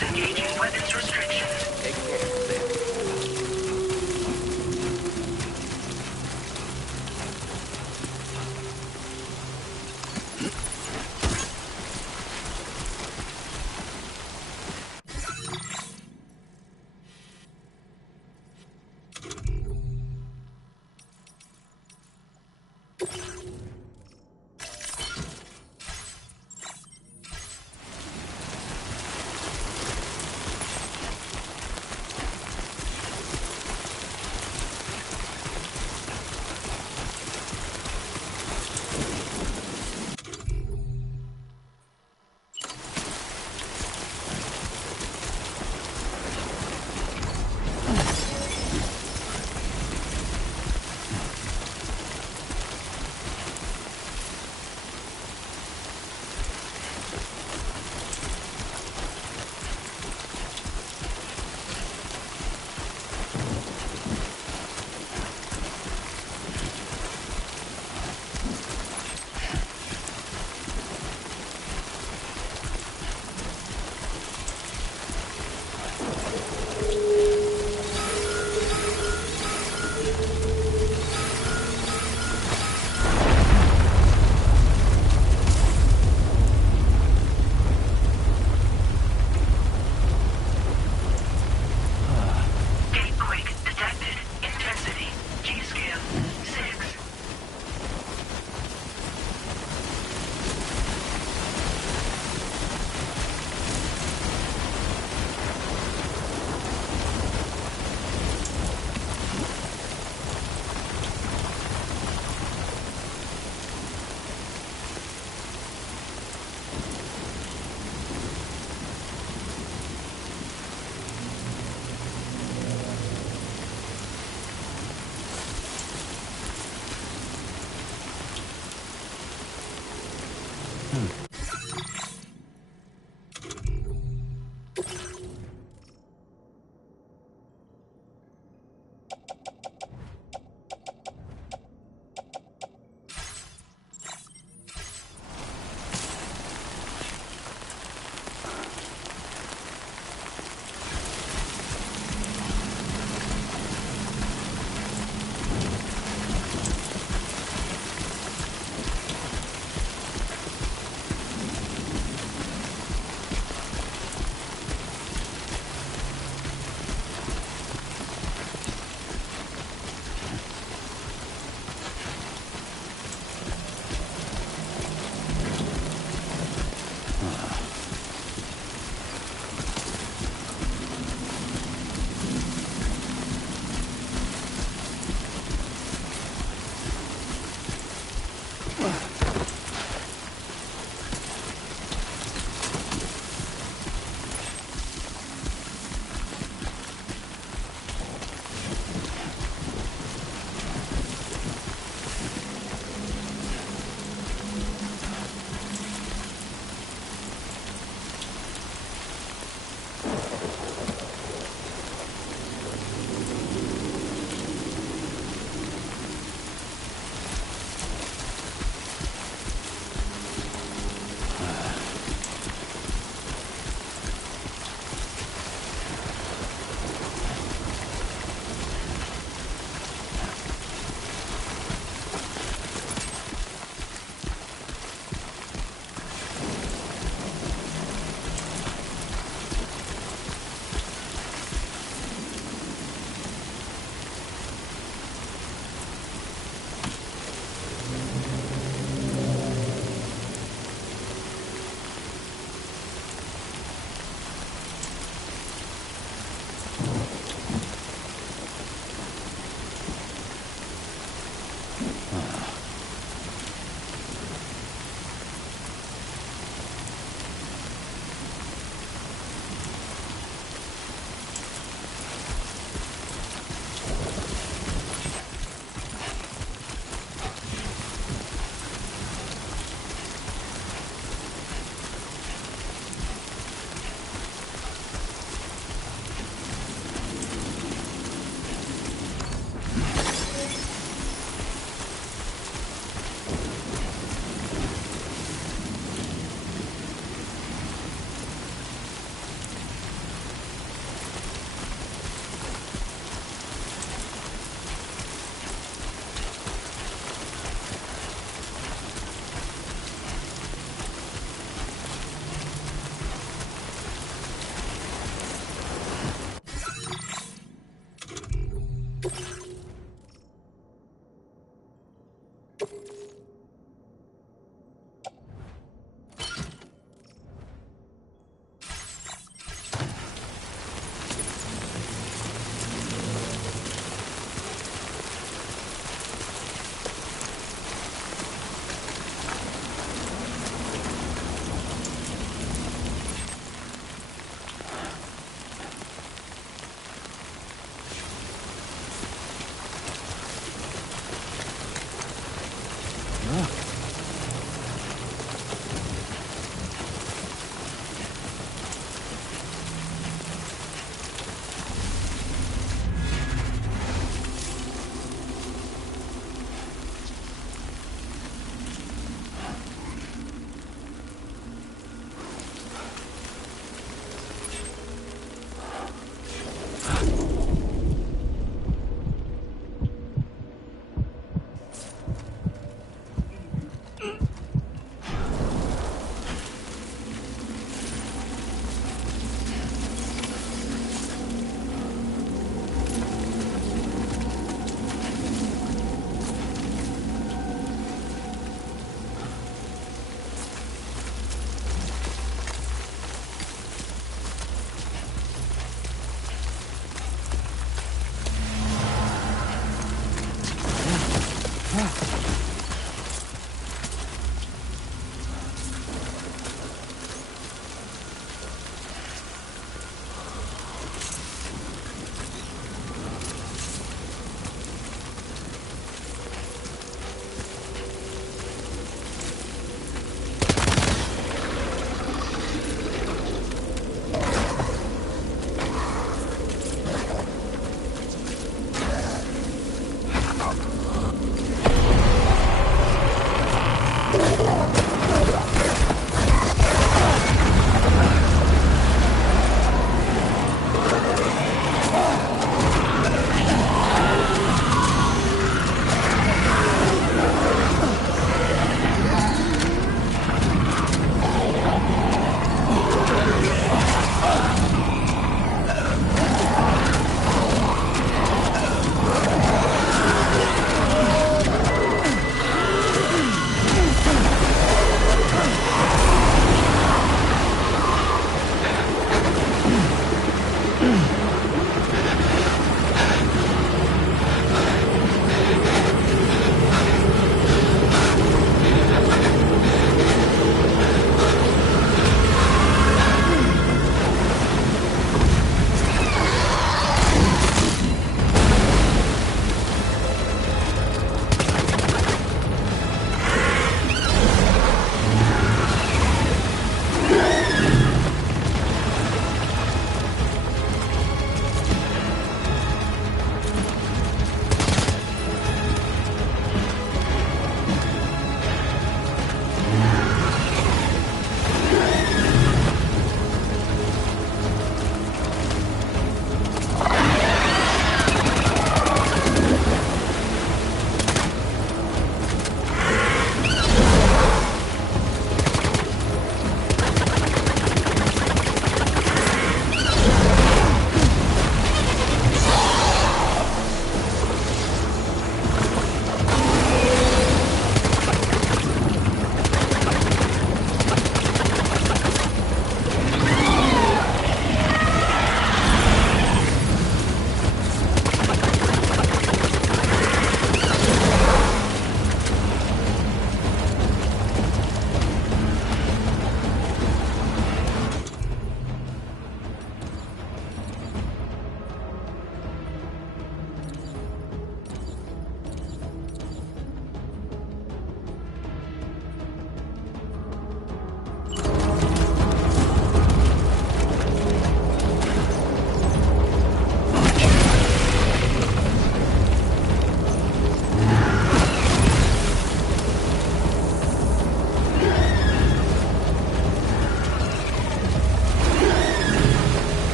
Disengaging weapons restriction. Take care, Sam.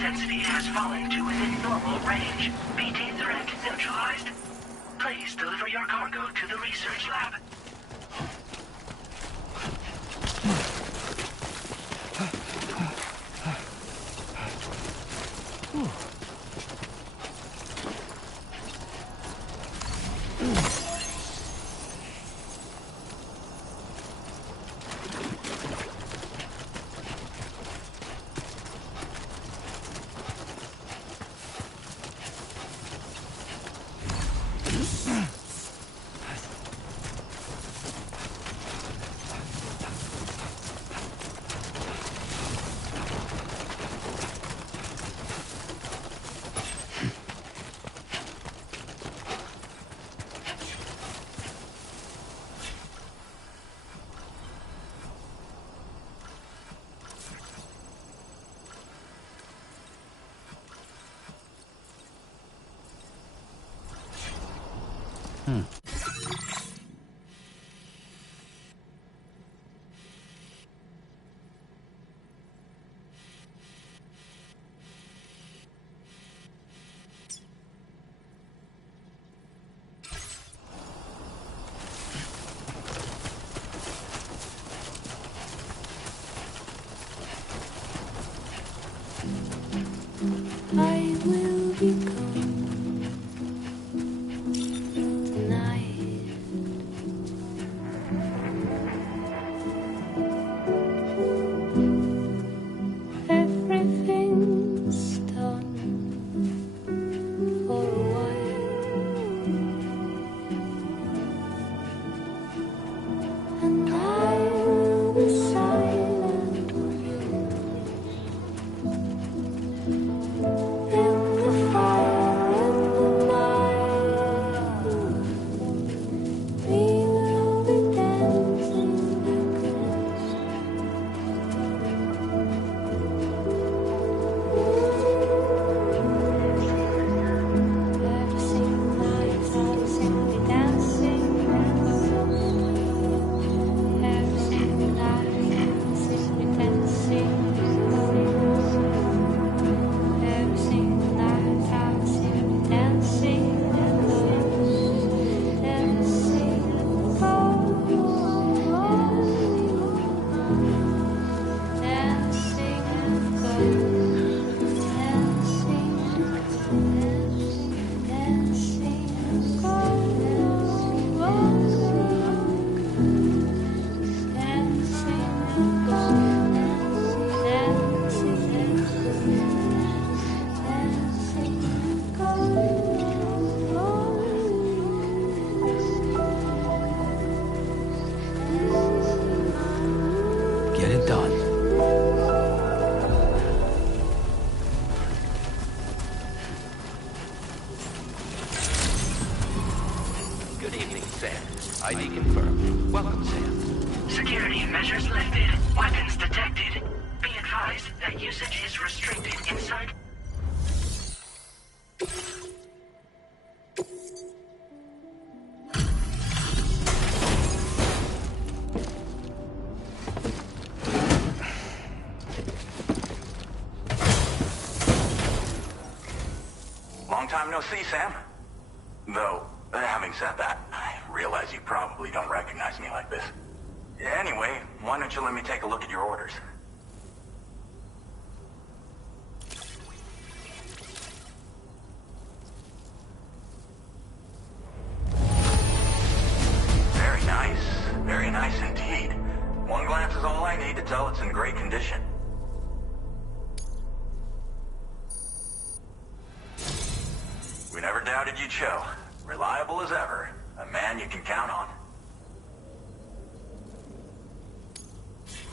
density has fallen to within normal range. BT threat neutralized. Please deliver your cargo to the research lab. I will become tonight. Everything's done for a while, and I will be silent with you. In the fire, in the night, we will be dancing backwards. Every single night, I'll simply dancing backwards. Every single night, I'll simply dancing backwards. Every single night I'll simply dancing backwards, dancing Get it done. Good evening, Sam. ID confirmed. Welcome, Sam. Security measures lifted. Weapons detected. Be advised that usage is restricted inside. Long time no see, Sam. Though, having said that, I realize you probably don't recognize me like this. Anyway, why don't you let me take a look at your orders? Very nice indeed. One glance is all I need to tell it's in great condition. We never doubted you'd show. Reliable as ever. A man you can count on.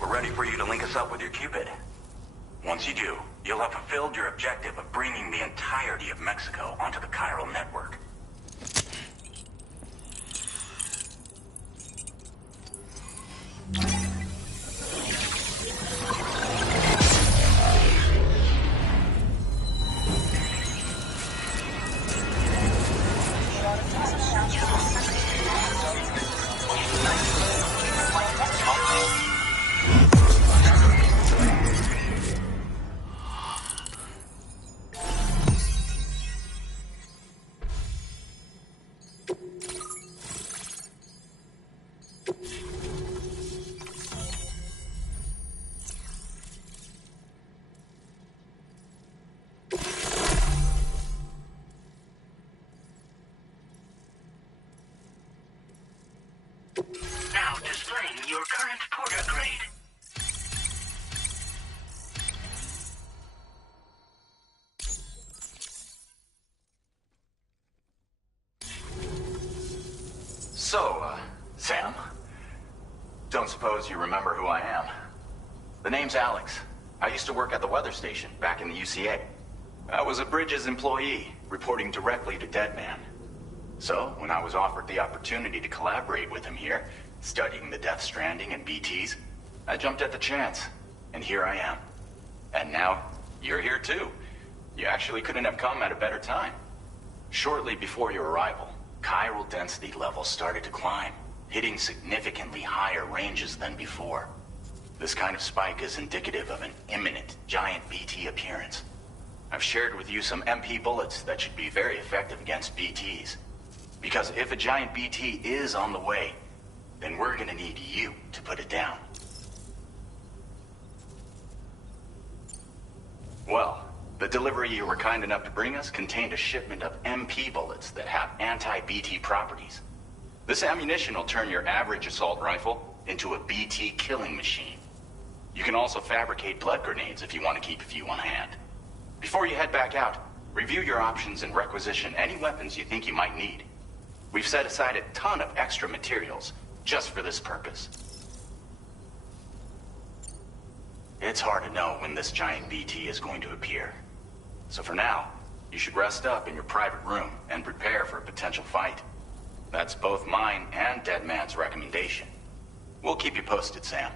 We're ready for you to link us up with your Cupid. Once you do, you'll have fulfilled your objective of bringing the entirety of Mexico onto the chiral network. displaying your current porter grade. So, Sam, don't suppose you remember who I am? The name's Alex. I used to work at the weather station back in the UCA. I was a Bridges employee, reporting directly to Deadman. So, when I was offered the opportunity to collaborate with him here, studying the Death Stranding and BTs, I jumped at the chance. And here I am. And now, you're here too. You actually couldn't have come at a better time. Shortly before your arrival, chiral density levels started to climb, hitting significantly higher ranges than before. This kind of spike is indicative of an imminent giant BT appearance. I've shared with you some MP bullets that should be very effective against BTs. Because if a giant BT is on the way, then we're gonna need you to put it down. Well, the delivery you were kind enough to bring us contained a shipment of MP bullets that have anti-BT properties. This ammunition will turn your average assault rifle into a BT killing machine. You can also fabricate blood grenades if you want to keep a few on hand. Before you head back out, review your options and requisition any weapons you think you might need. We've set aside a ton of extra materials just for this purpose. It's hard to know when this giant BT is going to appear. So for now, you should rest up in your private room and prepare for a potential fight. That's both mine and Deadman's recommendation. We'll keep you posted, Sam.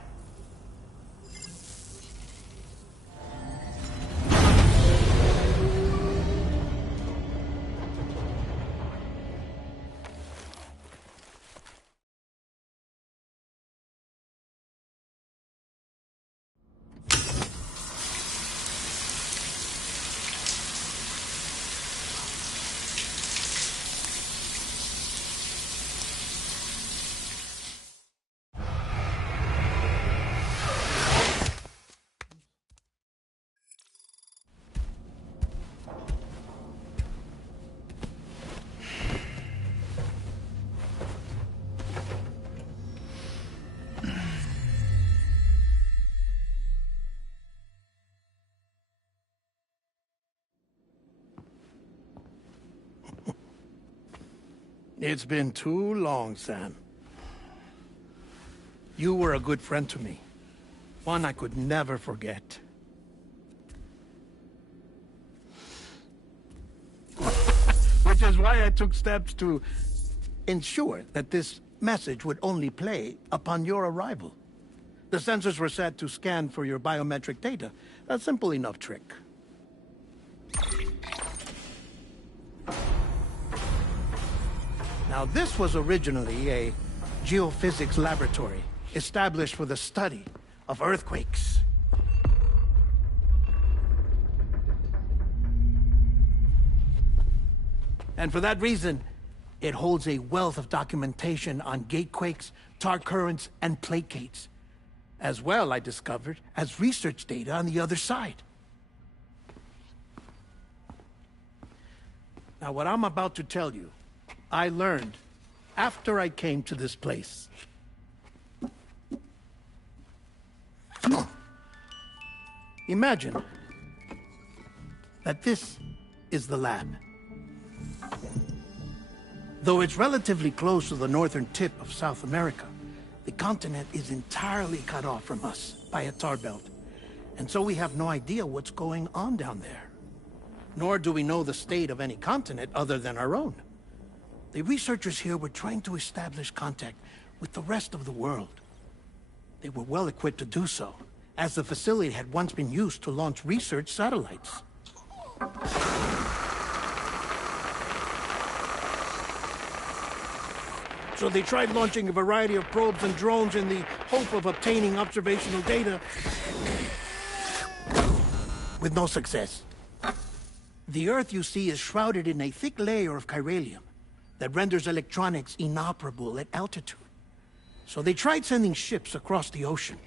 It's been too long, Sam. You were a good friend to me. One I could never forget. Which is why I took steps to ensure that this message would only play upon your arrival. The sensors were set to scan for your biometric data. A simple enough trick. Now, this was originally a geophysics laboratory established for the study of earthquakes. And for that reason, it holds a wealth of documentation on gatequakes, tar currents, and placates. As well, I discovered, as research data on the other side. Now, what I'm about to tell you, I learned after I came to this place. Imagine that this is the lab. Though it's relatively close to the northern tip of South America, the continent is entirely cut off from us by a tar belt. And so we have no idea what's going on down there. Nor do we know the state of any continent other than our own. The researchers here were trying to establish contact with the rest of the world. They were well equipped to do so, as the facility had once been used to launch research satellites. So they tried launching a variety of probes and drones in the hope of obtaining observational data, with no success. The Earth, you see, is shrouded in a thick layer of chiralium that renders electronics inoperable at altitude. So they tried sending ships across the ocean.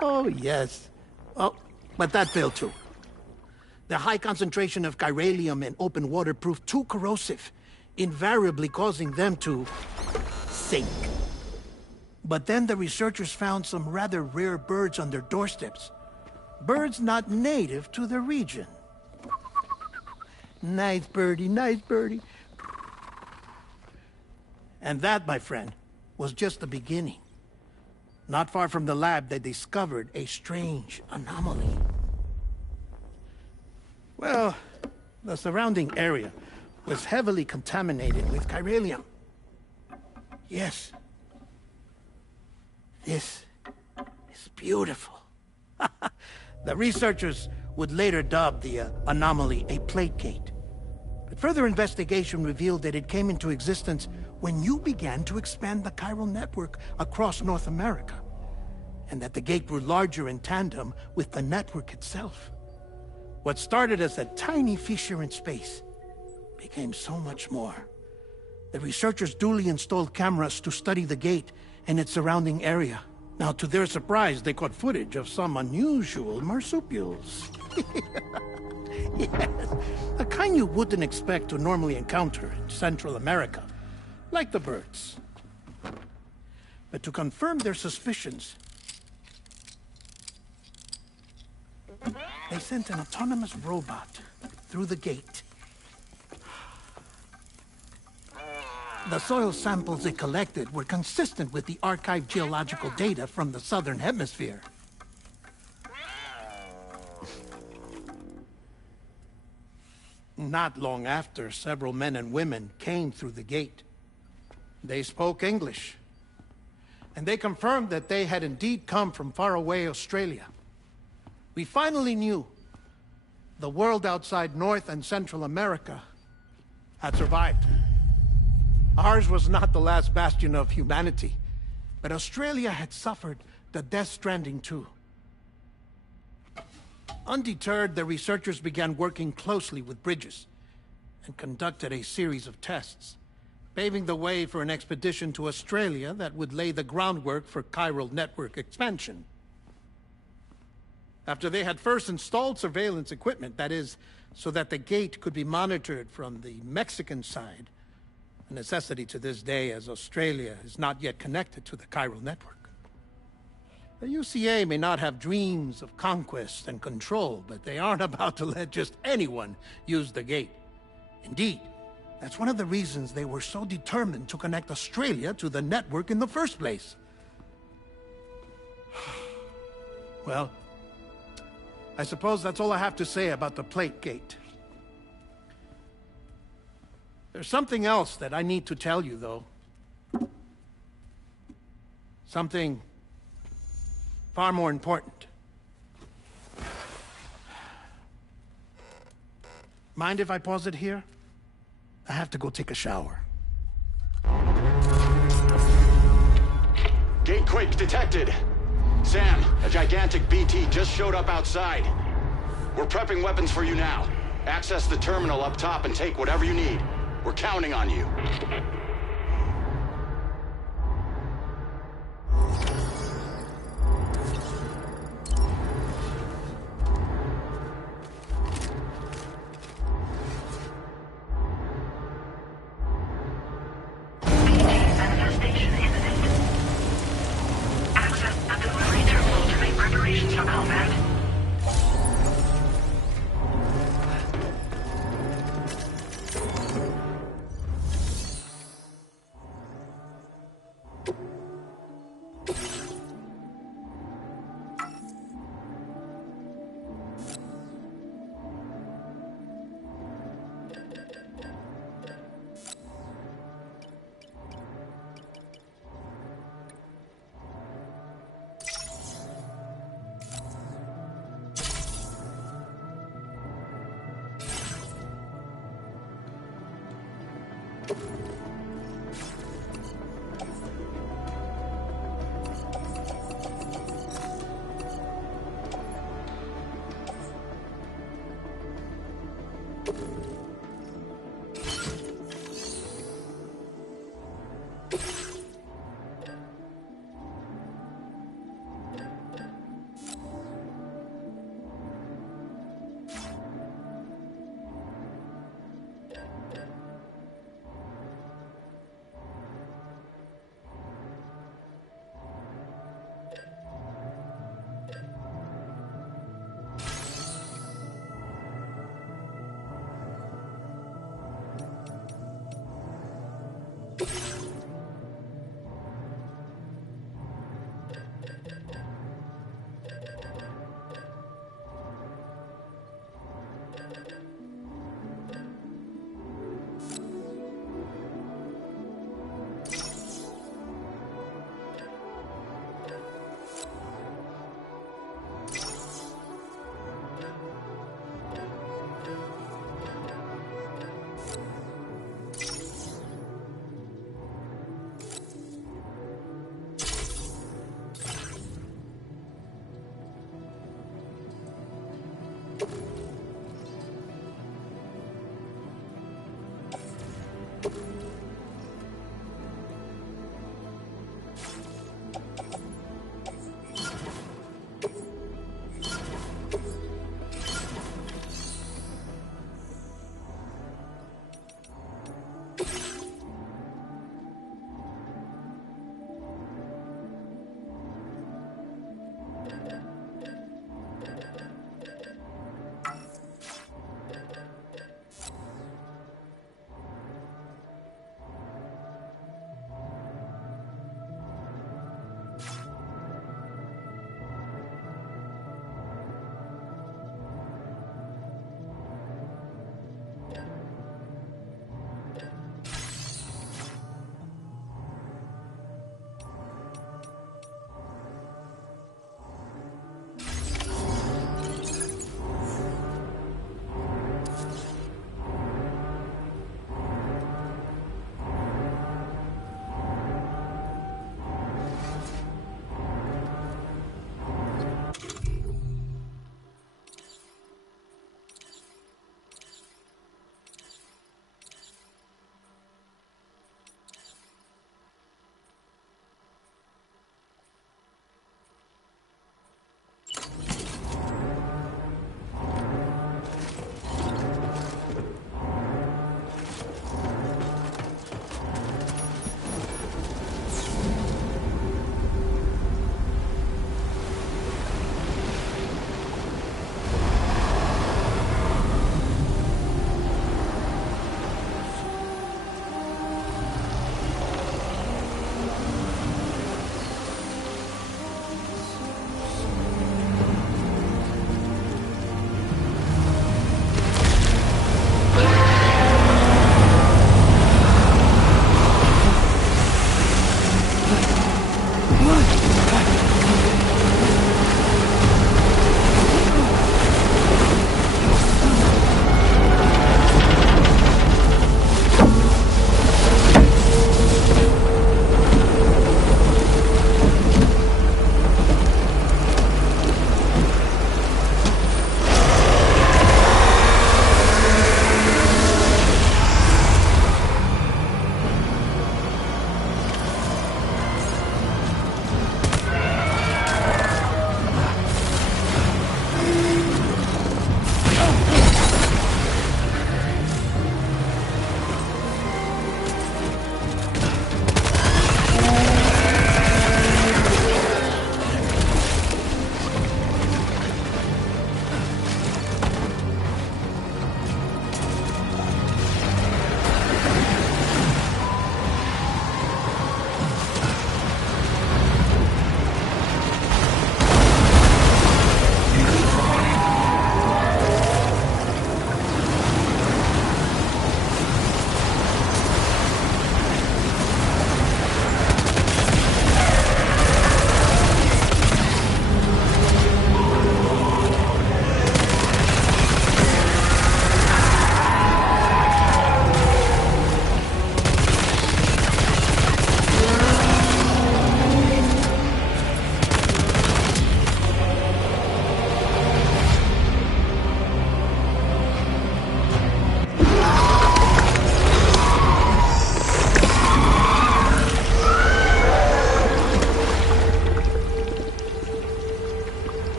Oh, yes. Oh, but that failed too. The high concentration of chiralium in open water proved too corrosive, invariably causing them to sink. But then the researchers found some rather rare birds on their doorsteps. Birds not native to the region. Nice birdie, nice birdie. And that, my friend, was just the beginning. Not far from the lab, they discovered a strange anomaly. Well, the surrounding area was heavily contaminated with chiralium. Yes. This is beautiful. The researchers would later dub the anomaly a plate gate. But further investigation revealed that it came into existence when you began to expand the chiral network across North America, and that the gate grew larger in tandem with the network itself. What started as a tiny fissure in space became so much more. The researchers duly installed cameras to study the gate and its surrounding area. Now, to their surprise, they caught footage of some unusual marsupials. Yes, a kind you wouldn't expect to normally encounter in Central America, like the birds. But to confirm their suspicions, they sent an autonomous robot through the gate. The soil samples it collected were consistent with the archived geological data from the southern hemisphere. Not long after, several men and women came through the gate. They spoke English, and they confirmed that they had indeed come from faraway Australia. We finally knew the world outside North and Central America had survived. Ours was not the last bastion of humanity, but Australia had suffered the Death Stranding too. Undeterred, the researchers began working closely with Bridges and conducted a series of tests, paving the way for an expedition to Australia that would lay the groundwork for chiral network expansion. After they had first installed surveillance equipment, that is, so that the gate could be monitored from the Mexican side, a necessity to this day as Australia is not yet connected to the chiral network. The UCA may not have dreams of conquest and control, but they aren't about to let just anyone use the gate. Indeed, that's one of the reasons they were so determined to connect Australia to the network in the first place. Well, I suppose that's all I have to say about the plate gate. There's something else that I need to tell you, though. Something far more important. Mind if I pause it here? I have to go take a shower. Gatequake detected. Sam, a gigantic BT just showed up outside. We're prepping weapons for you now. Access the terminal up top and take whatever you need. We're counting on you. Manifestation imminent. Access the delivery terminal to make preparations for combat.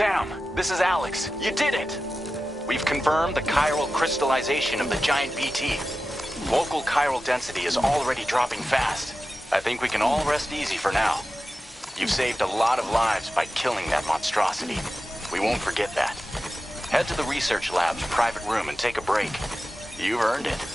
Sam, this is Alex. You did it! We've confirmed the chiral crystallization of the giant BT. Local chiral density is already dropping fast. I think we can all rest easy for now. You've saved a lot of lives by killing that monstrosity. We won't forget that. Head to the research lab's private room and take a break. You've earned it.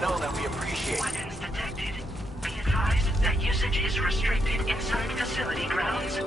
Know that we appreciate. Weapons detected. Be advised that usage is restricted inside facility grounds.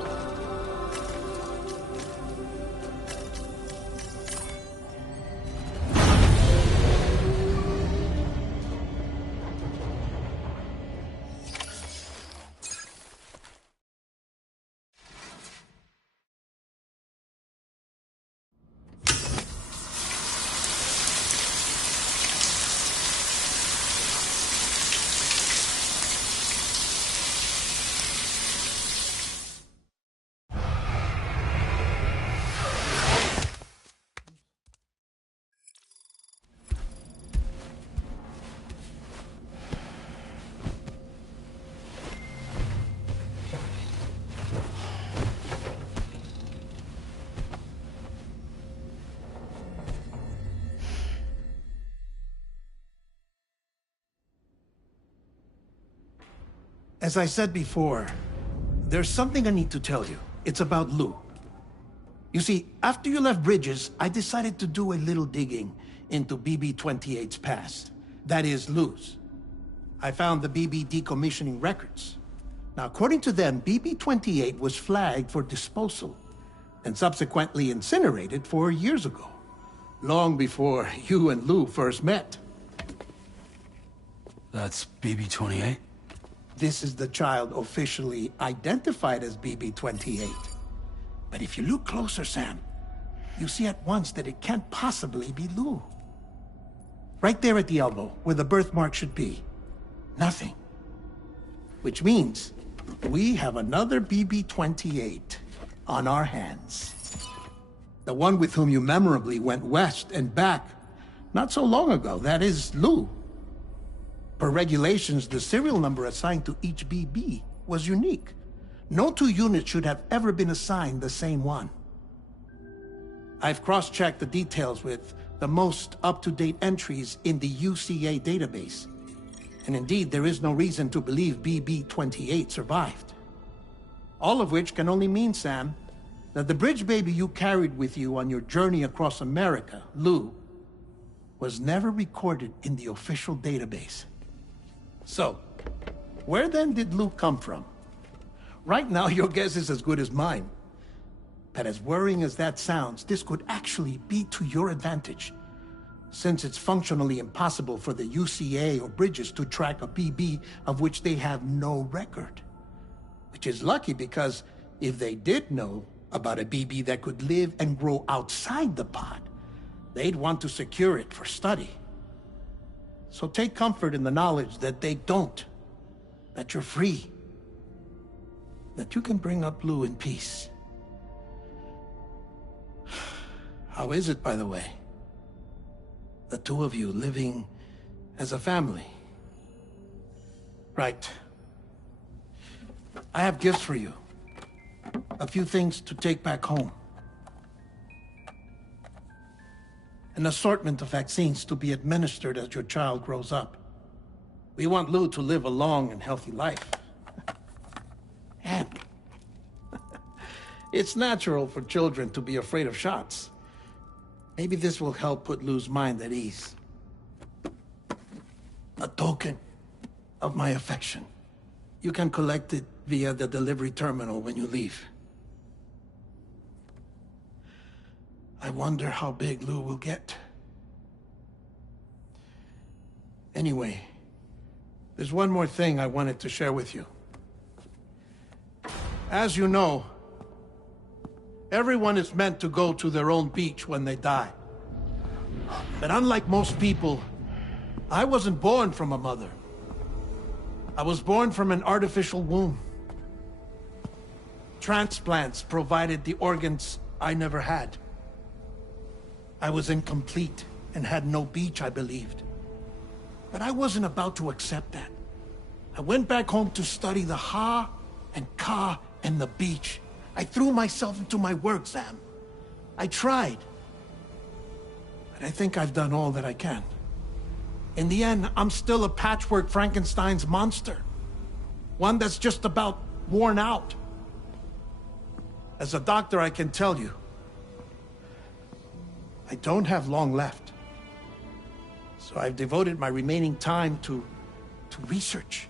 As I said before, there's something I need to tell you. It's about Lou. You see, after you left Bridges, I decided to do a little digging into BB-28's past. That is, Lou's. I found the BB decommissioning records. Now, according to them, BB-28 was flagged for disposal and subsequently incinerated 4 years ago, long before you and Lou first met. That's BB-28? This is the child officially identified as BB-28. But if you look closer, Sam, you see at once that it can't possibly be Lou. Right there at the elbow, where the birthmark should be. Nothing. Which means we have another BB-28 on our hands. The one with whom you memorably went west and back not so long ago, that is Lou. Per regulations, the serial number assigned to each BB was unique. No two units should have ever been assigned the same one. I've cross-checked the details with the most up-to-date entries in the UCA database. And indeed, there is no reason to believe BB-28 survived. All of which can only mean, Sam, that the bridge baby you carried with you on your journey across America, Lou, was never recorded in the official database. So, where then did Lou come from? Right now, your guess is as good as mine. But as worrying as that sounds, this could actually be to your advantage, since it's functionally impossible for the UCA or Bridges to track a BB of which they have no record. Which is lucky, because if they did know about a BB that could live and grow outside the pod, they'd want to secure it for study. So take comfort in the knowledge that they don't, that you're free, that you can bring up Lou in peace. How is it, by the way? The two of you living As a family. Right. I have gifts for you. A few things to take back home. An assortment of vaccines to be administered as your child grows up. We want Lou to live a long and healthy life. And it's natural for children to be afraid of shots. Maybe this will help put Lou's mind at ease. A token of my affection. You can collect it via the delivery terminal when you leave. I wonder how big Lou will get. Anyway, there's one more thing I wanted to share with you. As you know, everyone is meant to go to their own beach when they die. But unlike most people, I wasn't born from a mother. I was born from an artificial womb. Transplants provided the organs I never had. I was incomplete and had no beach, I believed. But I wasn't about to accept that. I went back home to study the Ha and Ka and the beach. I threw myself into my work, Sam. I tried. But I think I've done all that I can. In the end, I'm still a patchwork Frankenstein's monster. One that's just about worn out. As a doctor, I can tell you, I don't have long left. So I've devoted my remaining time to research.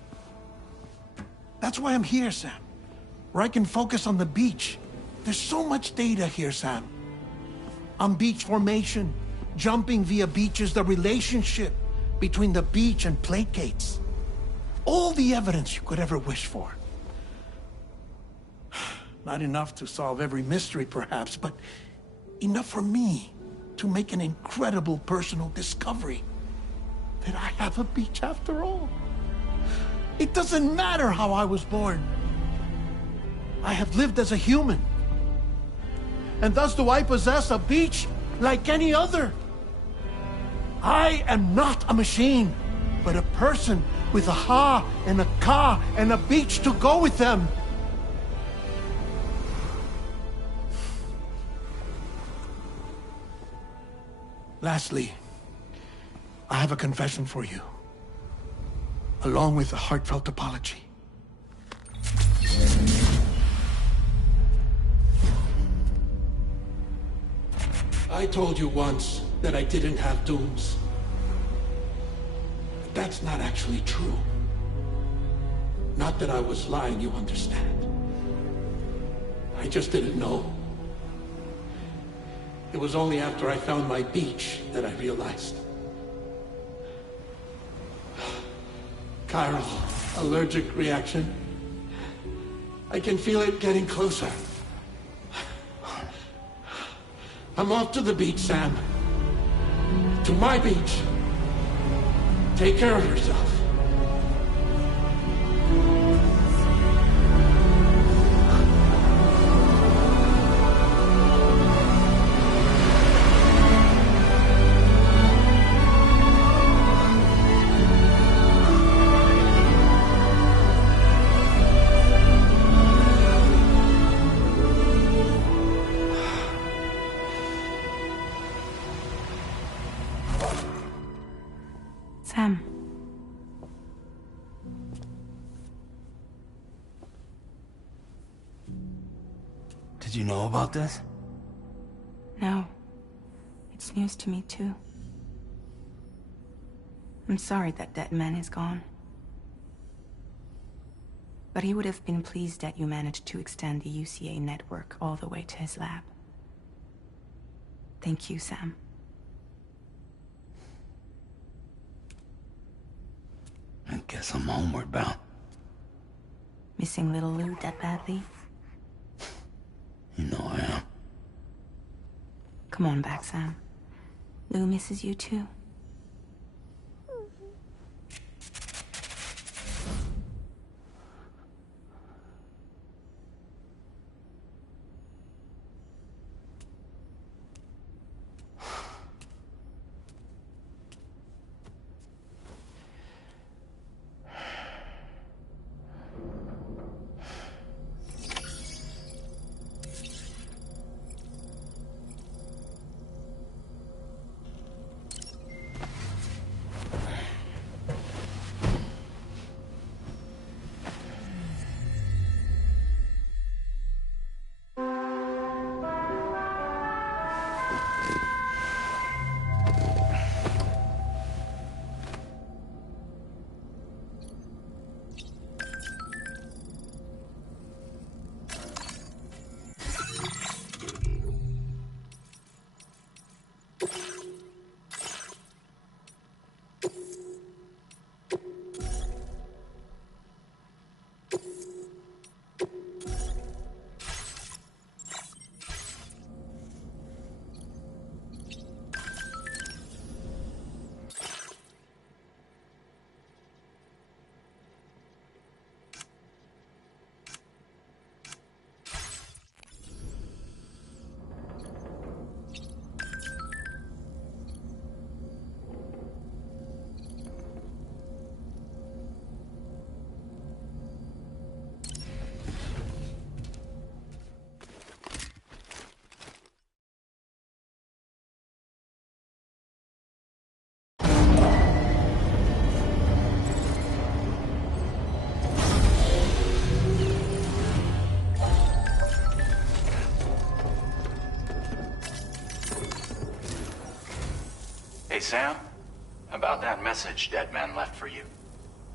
That's why I'm here, Sam. Where I can focus on the beach. There's so much data here, Sam. On beach formation, jumping via beaches, the relationship between the beach and placates. All the evidence you could ever wish for. Not enough to solve every mystery, perhaps, but enough for me to make an incredible personal discovery. That I have a beach after all. It doesn't matter how I was born. I have lived as a human. And thus do I possess a beach like any other. I am not a machine, but a person with a Ha and a Ka and a beach to go with them. Lastly, I have a confession for you, along with a heartfelt apology. I told you once that I didn't have dooms. But that's not actually true. Not that I was lying, you understand. I just didn't know. It was only after I found my beach that I realized. Chiral allergic reaction. I can feel it getting closer. I'm off to the beach, Sam. To my beach. Take care of yourself. Sam. Did you know about this? No. It's news to me, too. I'm sorry that Deadman is gone. But he would have been pleased that you managed to extend the UCA network all the way to his lab. Thank you, Sam. I guess I'm homeward bound. Missing little Lou that badly? You know I am. Come on back, Sam. Lou misses you too. Hey, Sam. About that message Deadman left for you.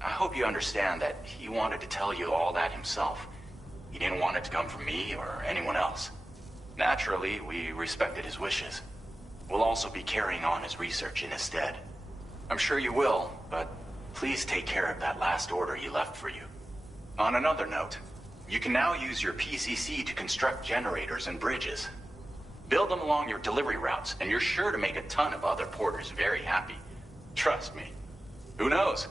I hope you understand that he wanted to tell you all that himself. He didn't want it to come from me or anyone else. Naturally, we respected his wishes. We'll also be carrying on his research in his stead. I'm sure you will, but please take care of that last order he left for you. On another note, you can now use your PCC to construct generators and bridges. Build them along your delivery routes, and you're sure to make a ton of other porters very happy. Trust me. Who knows?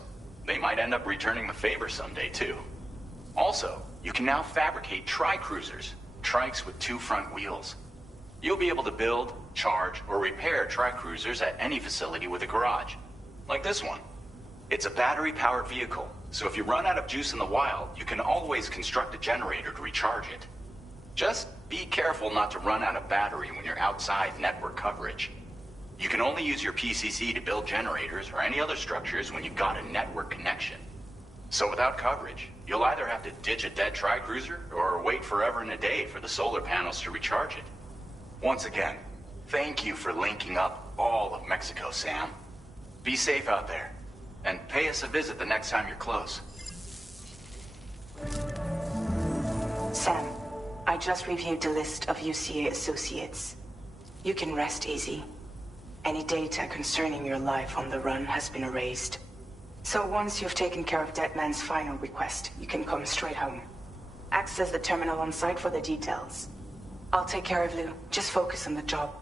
They might end up returning the favor someday, too. Also, you can now fabricate tri-cruisers, trikes with 2 front wheels. You'll be able to build, charge, or repair tri-cruisers at any facility with a garage. Like this one. It's a battery-powered vehicle, so if you run out of juice in the wild, you can always construct a generator to recharge it. Just be careful not to run out of battery when you're outside network coverage. You can only use your PCC to build generators or any other structures when you've got a network connection. So without coverage, you'll either have to ditch a dead tri-cruiser or wait forever and a day for the solar panels to recharge it. Once again, thank you for linking up all of Mexico, Sam. Be safe out there, and pay us a visit the next time you're close. Sam, I just reviewed the list of UCA associates. You can rest easy. Any data concerning your life on the run has been erased. So once you've taken care of Deadman's final request, you can come straight home. Access the terminal on site for the details. I'll take care of Lou. Just focus on the job.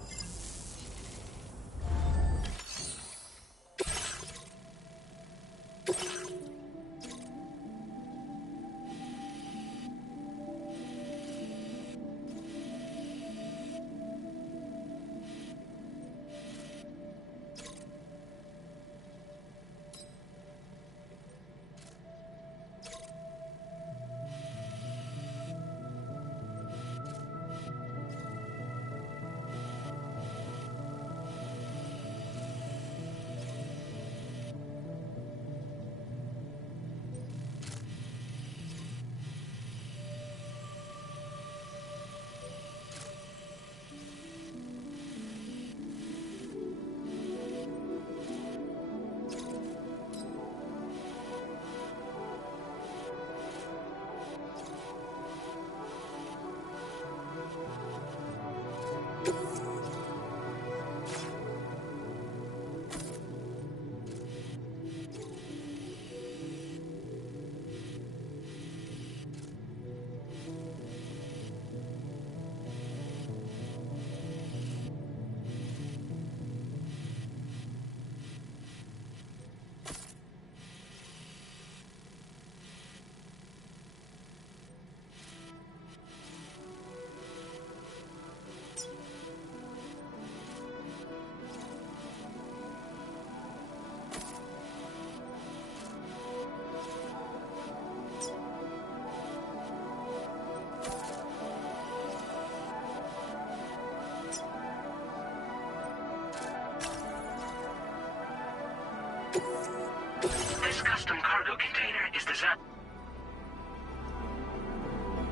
This custom cargo container is designed.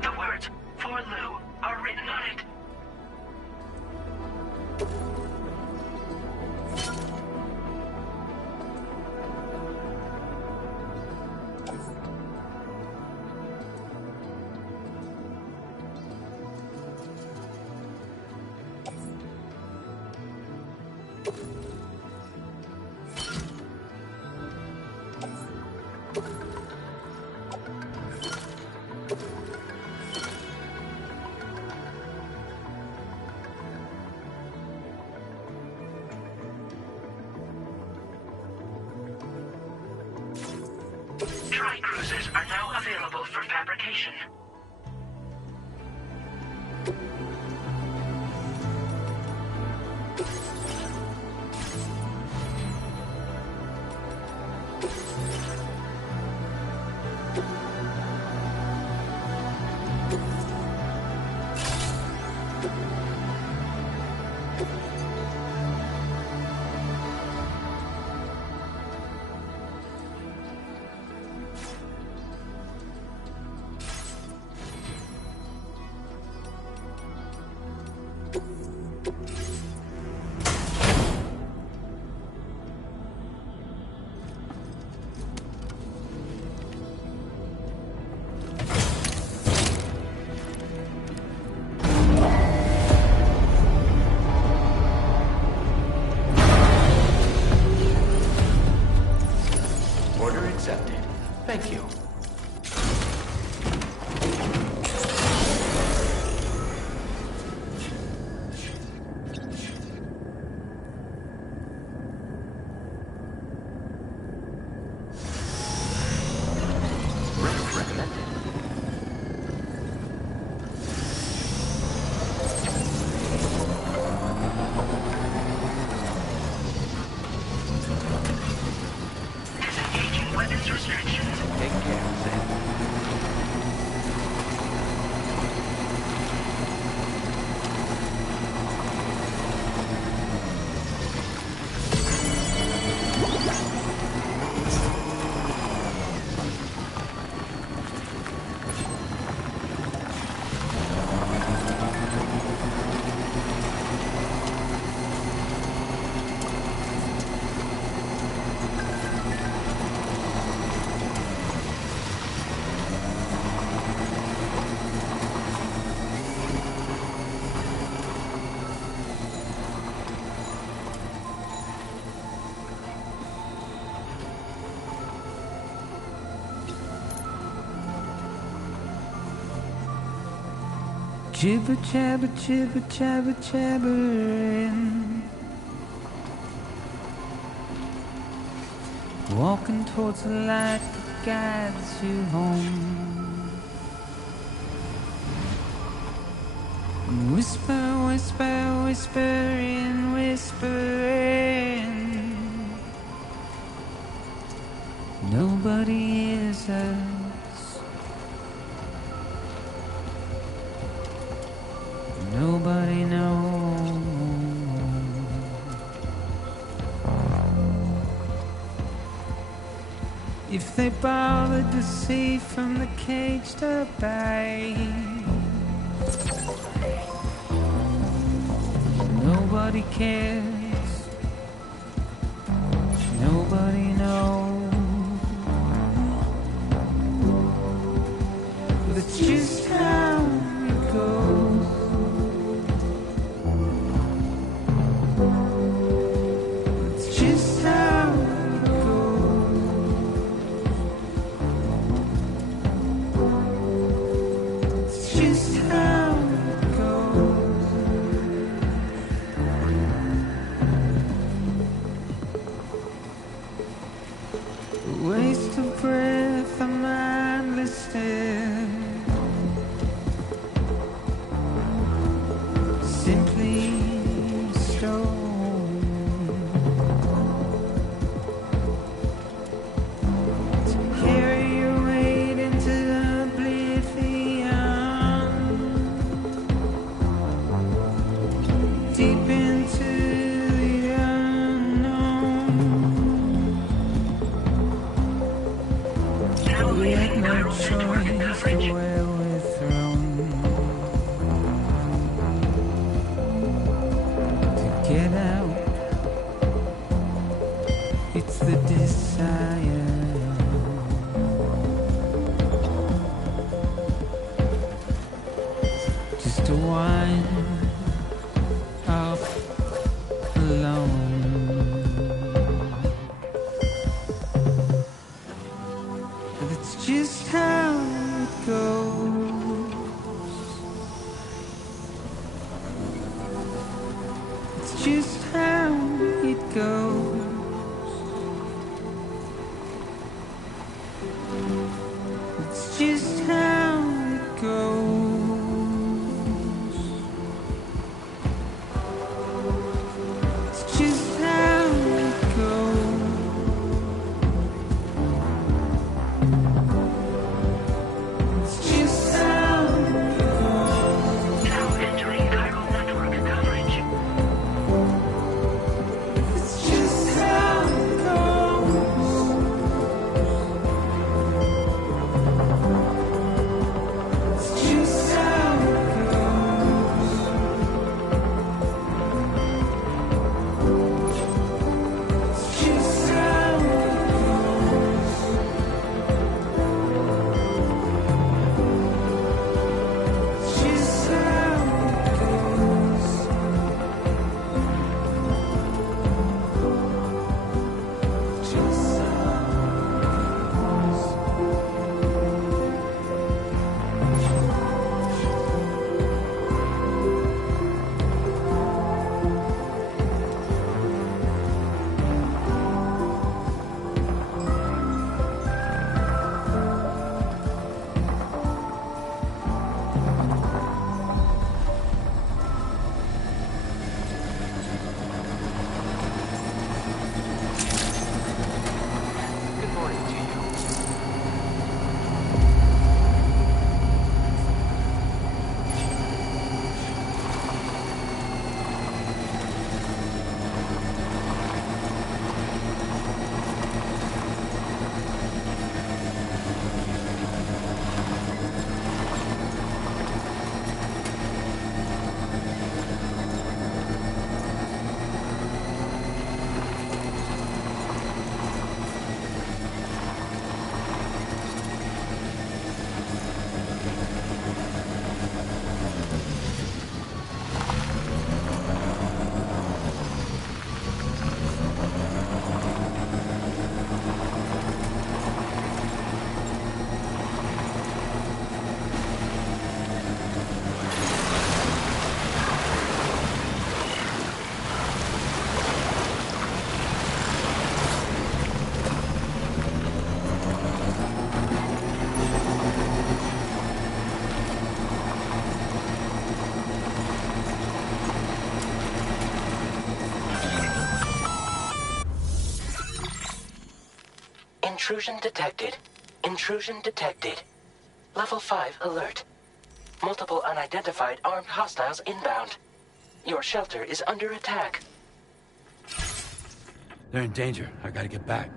The words "For Lou" are written on it. Tri-cruisers are now available for fabrication. Jibber jabber, jibber jabber, jabbering. Walking towards the light that guides you home. Whisper, whisper, whispering, whispering. Nobody hears us. Nobody knows. If they bothered to see from the cage to the bay, nobody cares. Nobody knows. But it's just how it goes. It's just how it goes. It's just how it goes. A waste of breath, a mindless stare. Simply stone to carry your weight into oblivion, deep into the unknown. We had no choice to where we're thrown. To get out, it's the desire. Just to wind up alone. But it's just how it goes. It's just how it goes. It's just how it goes. It's just how it goes. It's just how it goes. Now entering chiral network coverage. It's just Intrusion detected. Intrusion detected. Level 5 alert. Multiple unidentified armed hostiles inbound. Your shelter is under attack. They're in danger. I gotta get back.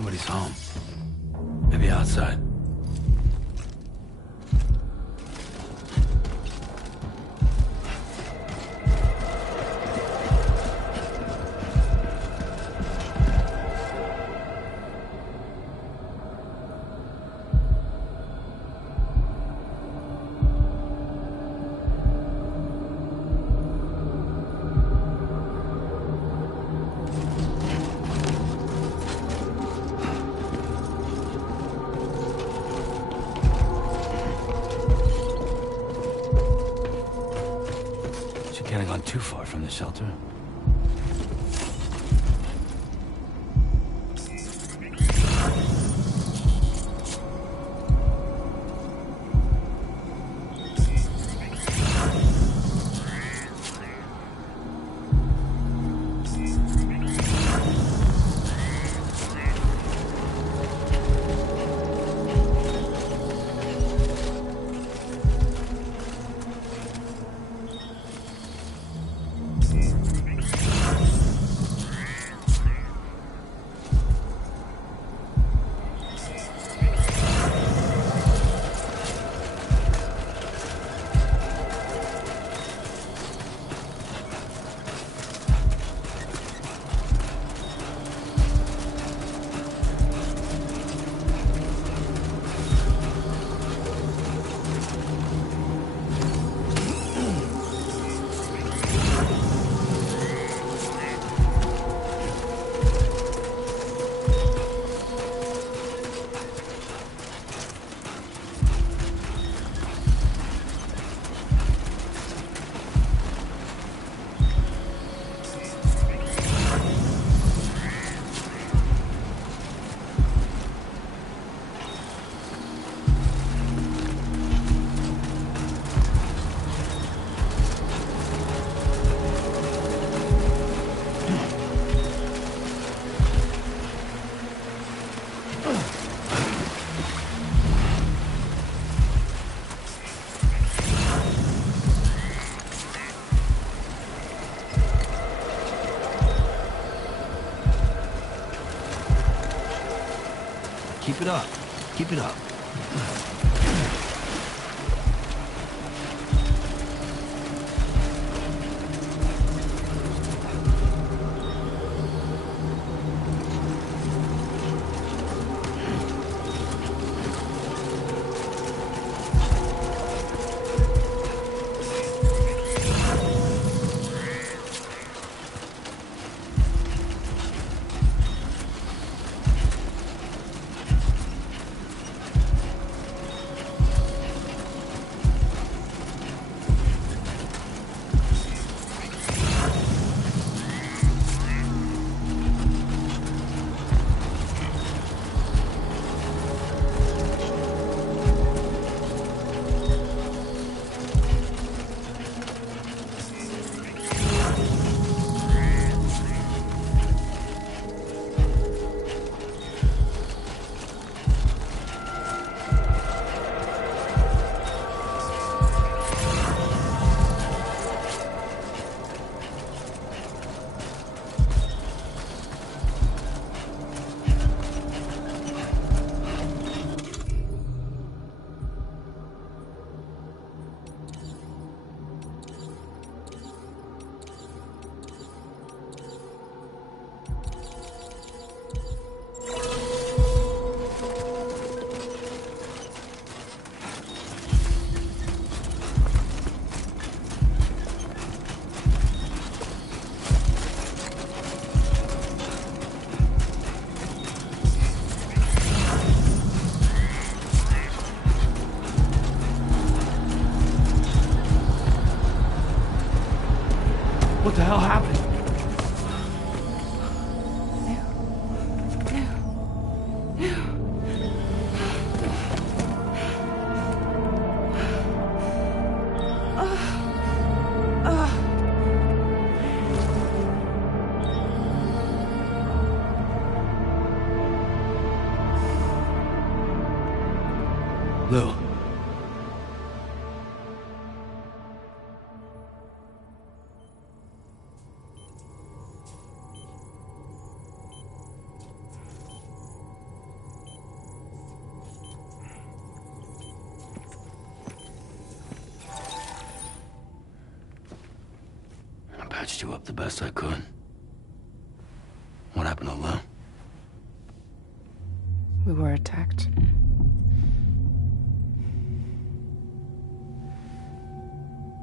Nobody's home. Maybe outside. Can't have gone too far from the shelter. Keep it up. Keep it up. What the hell happened? Lou. patched you up the best I could. What happened to Lou? We were attacked.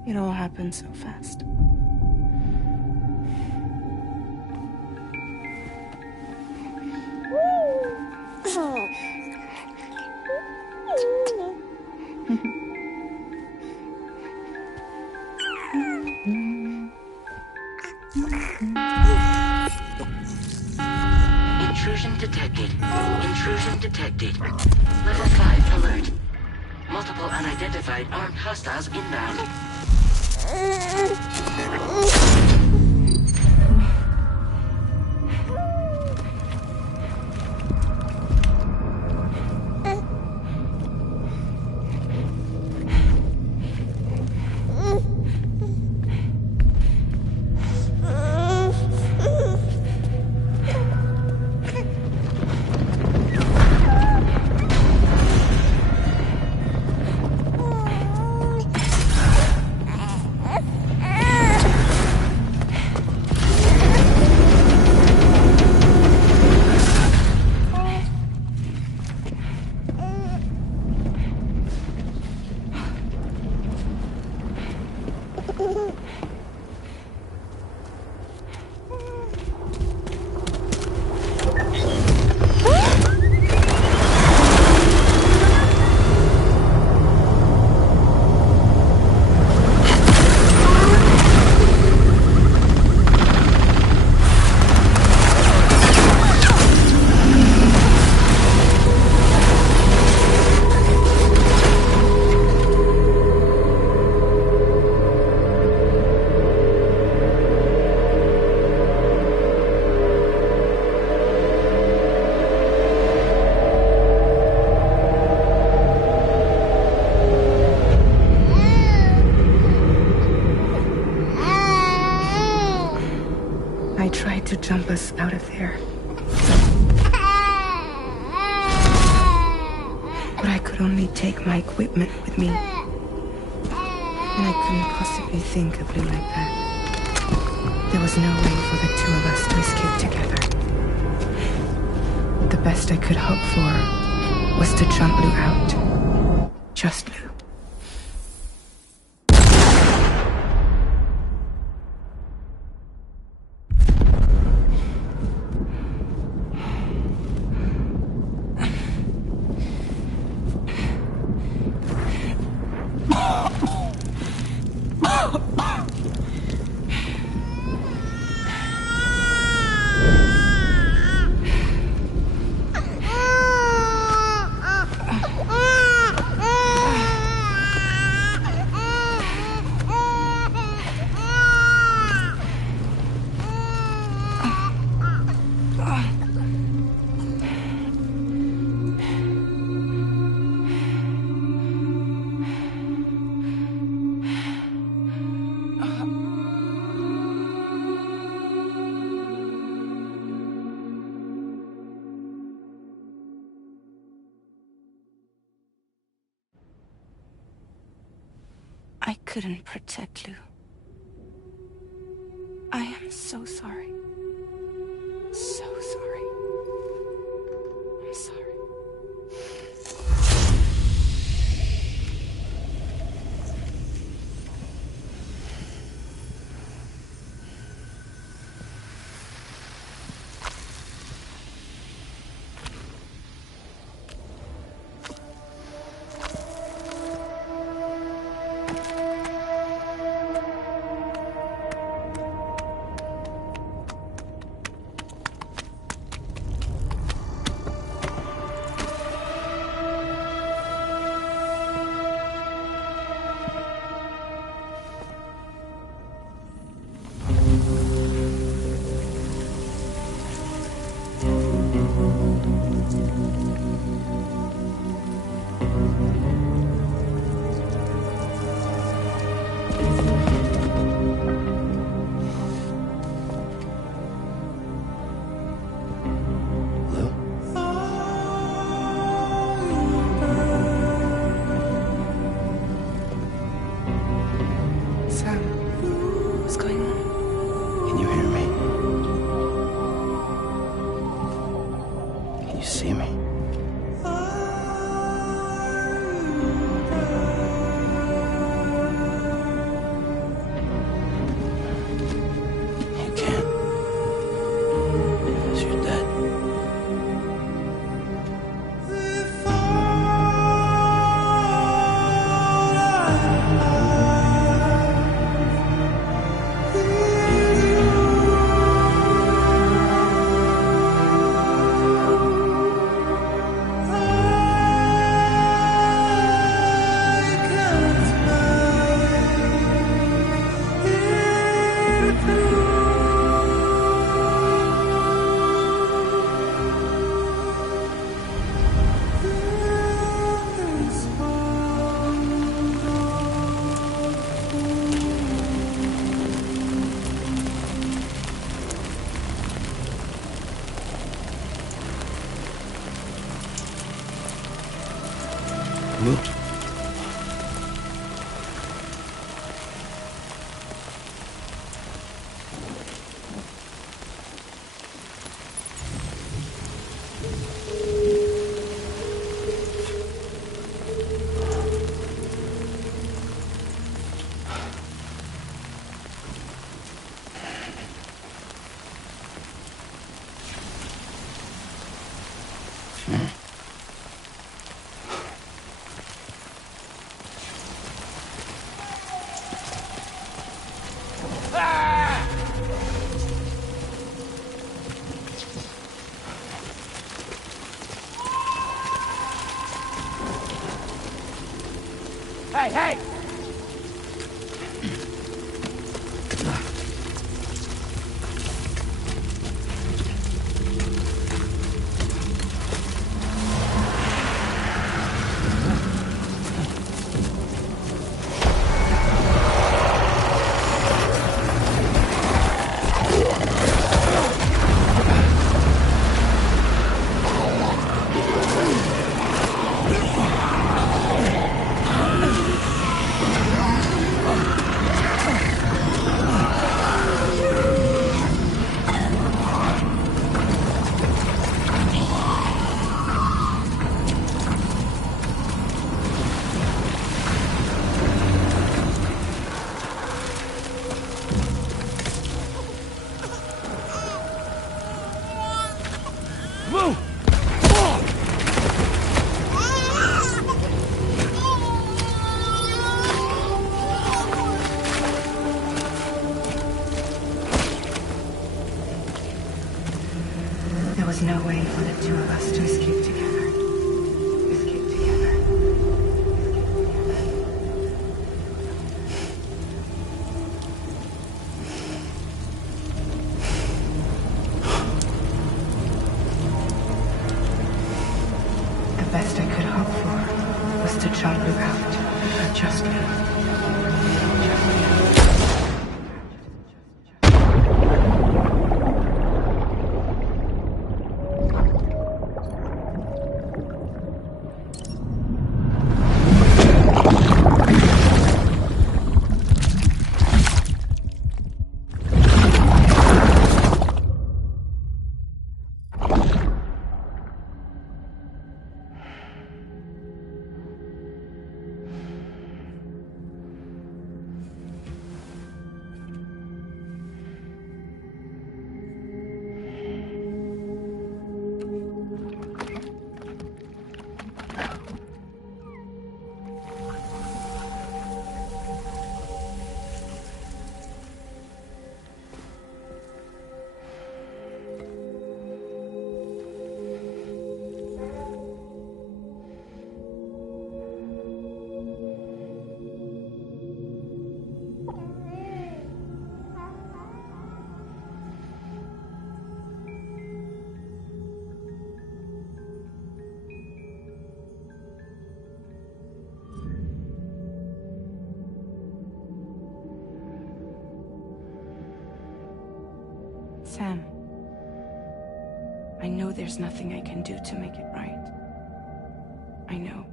It all happened so fast. Intrusion detected. Intrusion detected. Level 5 alert. Multiple unidentified armed hostiles inbound. I tried to jump us out of there. But I could only take my equipment with me. And I couldn't possibly think of Lou like that. There was no way for the two of us to escape together. The best I could hope for was to jump Lou out. Just Lou. I couldn't protect Lou. I am so sorry. So sorry. I'm sorry. Sam, what's going on? You see me? You can't. 'Cause you're dead. Moved. Hey, hey! There was no way for the two of us to escape together. Escape together. The best I could hope for was to jump you out. Just me. Sam, I know there's nothing I can do to make it right. I know.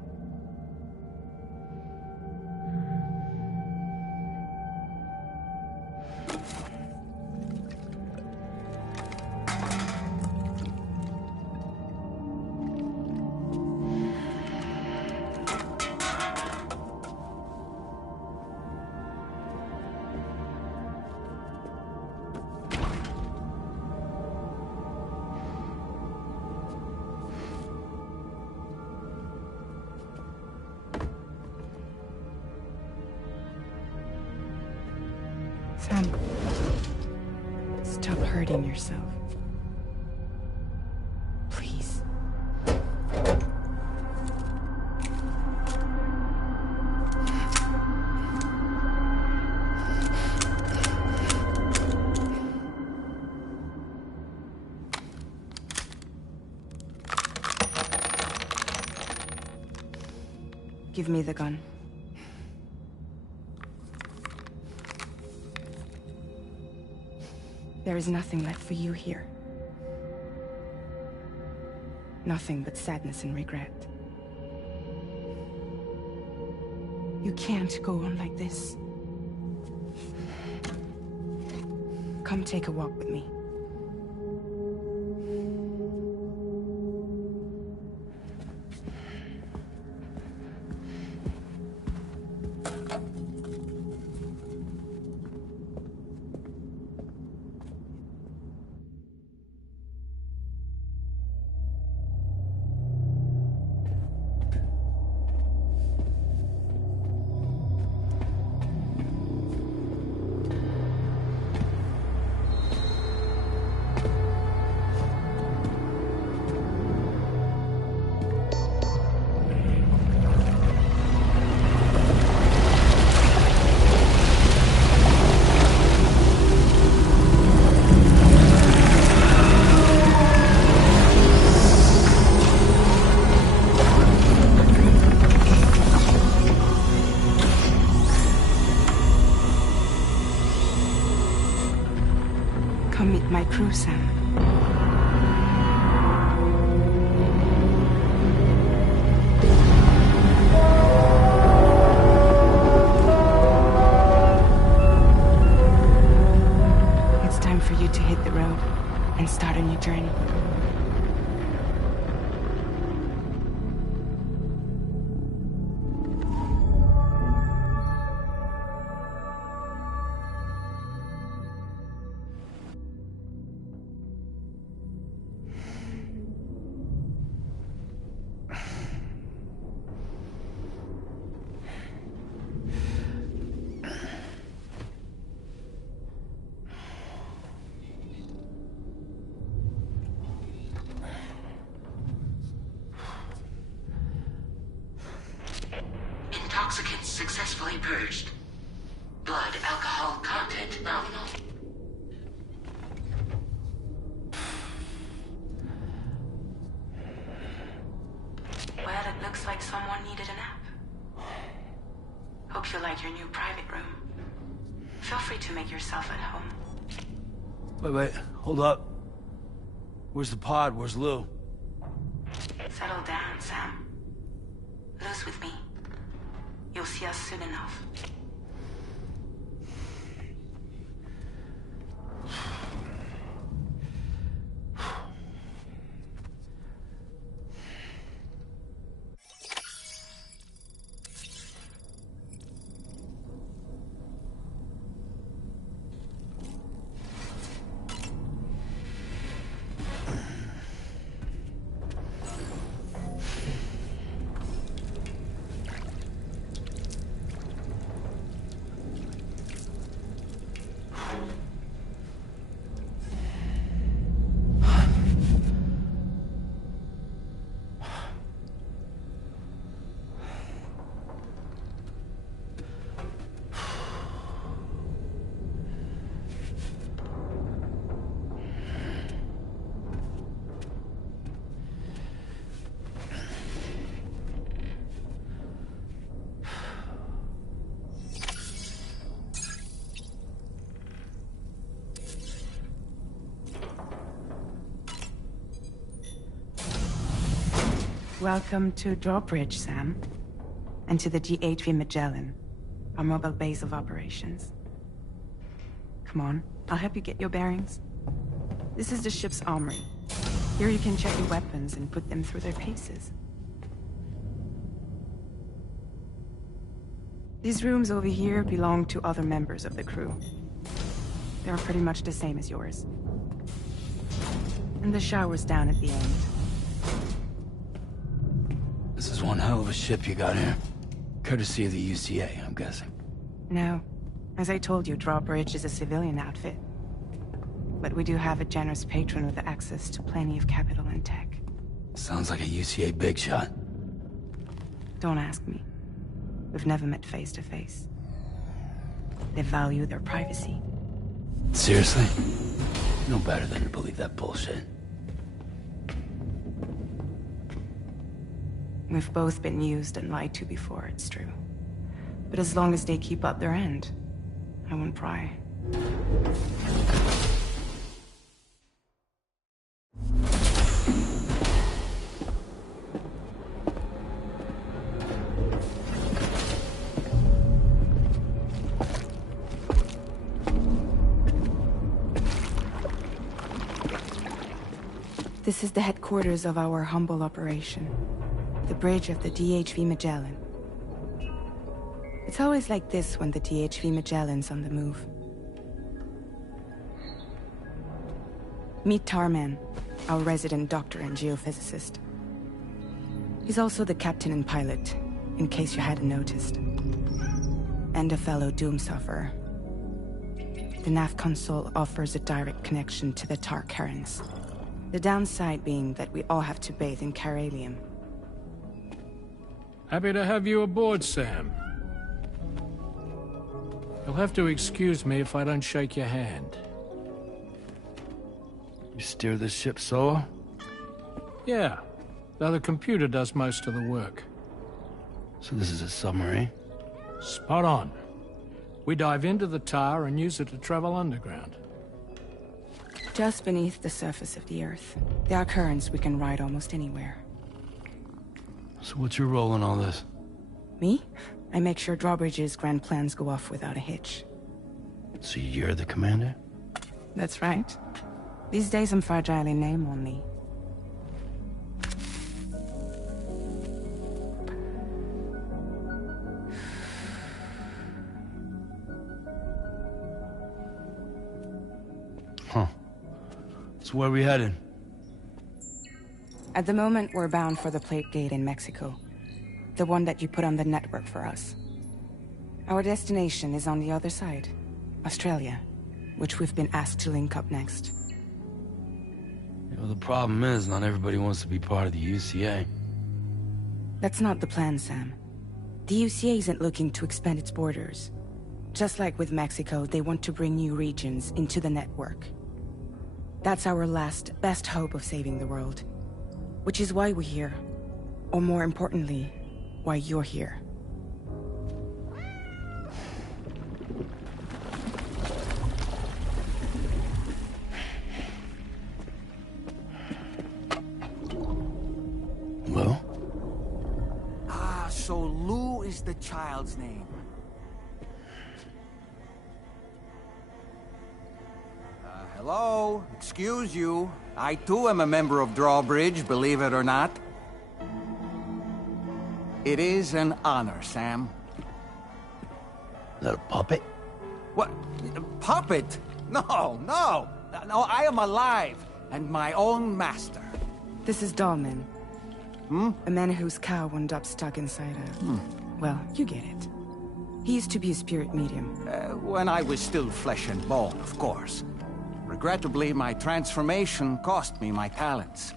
Sam, stop hurting yourself. Please. Give me the gun. There is nothing left for you here. Nothing but sadness and regret. You can't go on like this. Come take a walk with me. Come meet my crew, Sam. It's time for you to hit the road and start a new journey. Intoxicants successfully purged. Blood alcohol content nominal. Well, it looks like someone needed a nap. Hope you like your new private room. Feel free to make yourself at home. Wait, hold up. Where's the pod? Where's Lou? Settle down, Sam. Lou's with me. You'll see us soon enough. Welcome to Drawbridge, Sam. And to the GHV Magellan, our mobile base of operations. Come on, I'll help you get your bearings. This is the ship's armory. Here you can check your weapons and put them through their paces. These rooms over here belong to other members of the crew. They're pretty much the same as yours. And the shower's down at the end. This is one hell of a ship you got here. Courtesy of the UCA, I'm guessing. No, As I told you, Drawbridge is a civilian outfit. But we do have a generous patron with access to plenty of capital and tech. Sounds like a UCA big shot. Don't ask me. We've never met face to face. They value their privacy. Seriously? No better than to believe that bullshit. We've both been used and lied to before, it's true. But as long as they keep up their end, I won't pry. This is the headquarters of our humble operation. The bridge of the DHV Magellan. It's always like this when the DHV Magellan's on the move. Meet Tarman, our resident doctor and geophysicist. He's also the captain and pilot, in case you hadn't noticed. And a fellow doom sufferer. The nav console offers a direct connection to the Tar currents. The downside being that we all have to bathe in Caralium. Happy to have you aboard, Sam. You'll have to excuse me if I don't shake your hand. You steer this ship solo? Yeah, though the computer does most of the work. So this is a submarine? Spot on. We dive into the tar and use it to travel underground. Just beneath the surface of the Earth, there are currents we can ride almost anywhere. So what's your role in all this? Me? I make sure Drawbridge's grand plans go off without a hitch. So you're the commander? That's right. These days I'm fragile in name only. Huh. So where are we headed? At the moment, we're bound for the Plate Gate in Mexico. The one that you put on the network for us. Our destination is on the other side, Australia, which we've been asked to link up next. You know, the problem is, not everybody wants to be part of the UCA. That's not the plan, Sam. The UCA isn't looking to expand its borders. Just like with Mexico, they want to bring new regions into the network. That's our last, best hope of saving the world. Which is why we're here. Or more importantly, why you're here. Well? Ah, so Lou is the child's name. Hello? Excuse you. I too am a member of Drawbridge, believe it or not. It is an honor, Sam. Is that a puppet? What? Puppet? No, no! No, I am alive, and my own master. This is Deadman. Hmm? A man whose cow wound up stuck inside a... Well, you get it. He used to be a spirit medium. When I was still flesh and bone, of course. Regrettably, my transformation cost me my talents.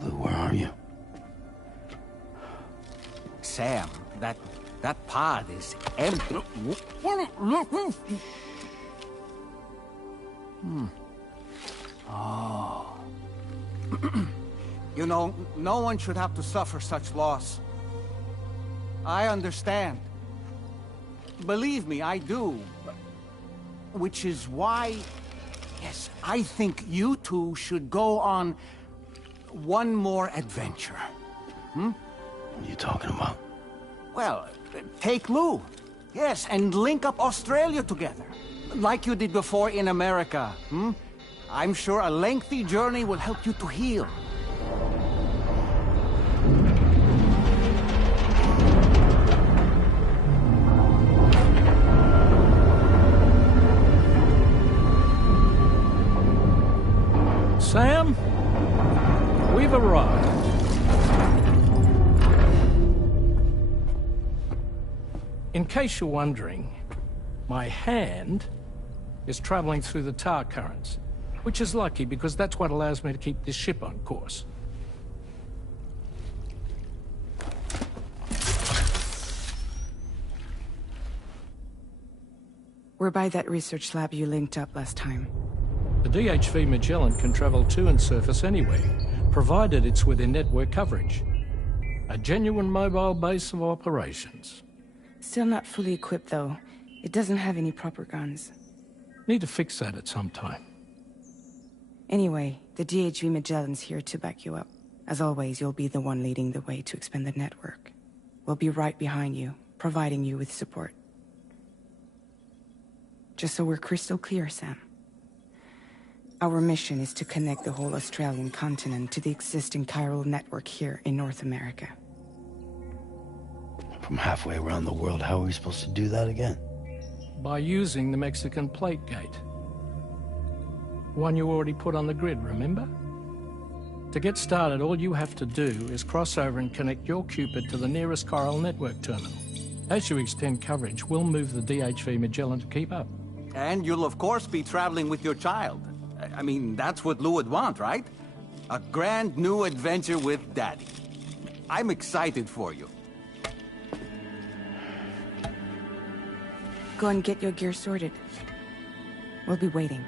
Lou, where are you? Sam, that pod is empty. Oh. You know, no one should have to suffer such loss. I understand. Believe me, I do. Which is why, yes, I think you two should go on one more adventure. What are you talking about? Well, take Lou. Yes, and link up Australia together. Like you did before in America. I'm sure a lengthy journey will help you to heal. Sam, we've arrived. In case you're wondering, my hand is traveling through the tar currents, which is lucky because that's what allows me to keep this ship on course. We're by that research lab you linked up last time. The DHV Magellan can travel to and surface anywhere, provided it's within network coverage. A genuine mobile base of operations. Still not fully equipped, though. It doesn't have any proper guns. Need to fix that at some time. Anyway, the DHV Magellan's here to back you up. As always, you'll be the one leading the way to expand the network. We'll be right behind you, providing you with support. Just so we're crystal clear, Sam. Our mission is to connect the whole Australian continent to the existing chiral network here in North America. From halfway around the world, how are we supposed to do that again? By using the Mexican plate gate. One you already put on the grid, remember? To get started, all you have to do is cross over and connect your Cupid to the nearest chiral network terminal. As you extend coverage, we'll move the DHV Magellan to keep up. And you'll of course be traveling with your child. I mean, that's what Lou would want, right? A grand new adventure with Daddy. I'm excited for you. Go and get your gear sorted. We'll be waiting.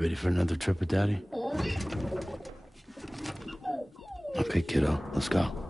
You ready for another trip with Daddy? Okay, kiddo, let's go.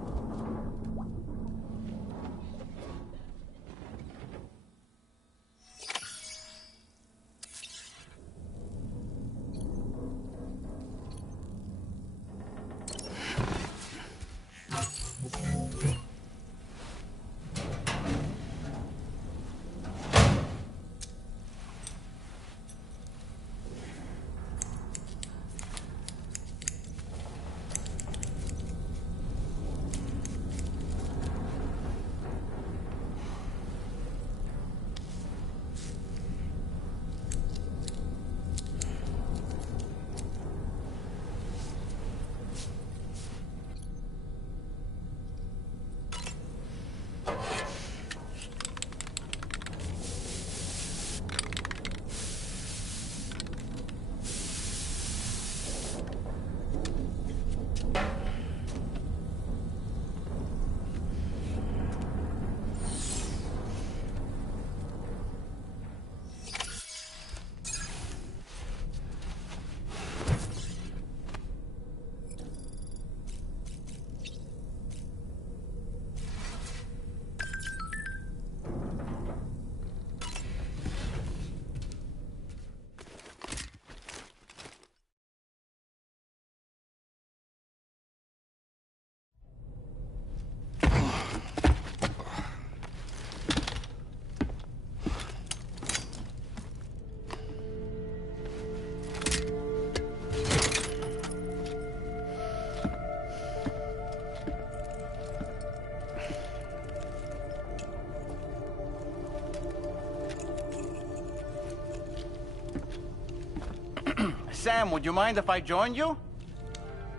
Sam, would you mind if I joined you?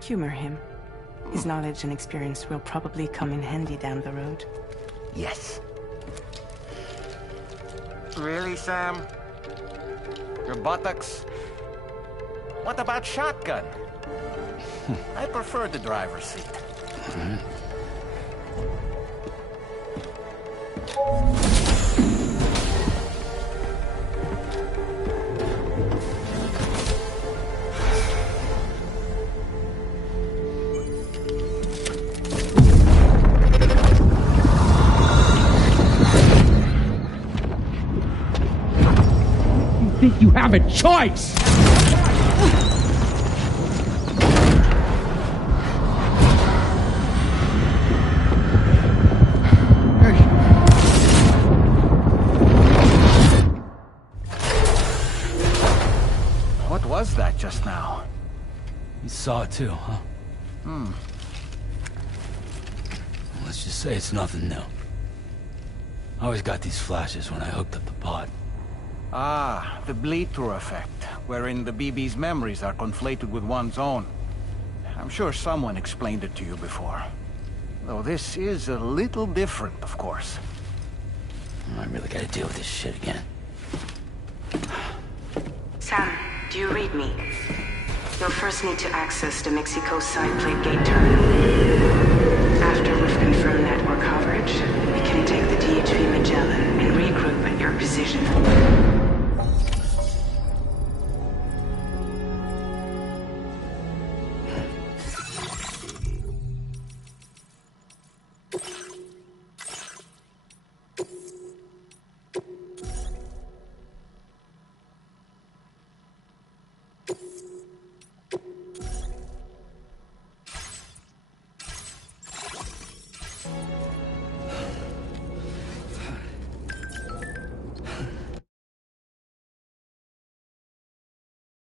Humor him. His knowledge and experience will probably come in handy down the road. Yes. Really, Sam? Your buttocks? What about shotgun? I prefer the driver's seat. Think you have a choice? What was that just now? You saw it too, huh? Let's just say it's nothing new. I always got these flashes when I hooked up the pod. Ah, the bleed-through effect, wherein the BB's memories are conflated with one's own. I'm sure someone explained it to you before. Though this is a little different, of course. I really gotta deal with this shit again. Sam, do you read me? You'll first need to access the Mexico side plate gate terminal.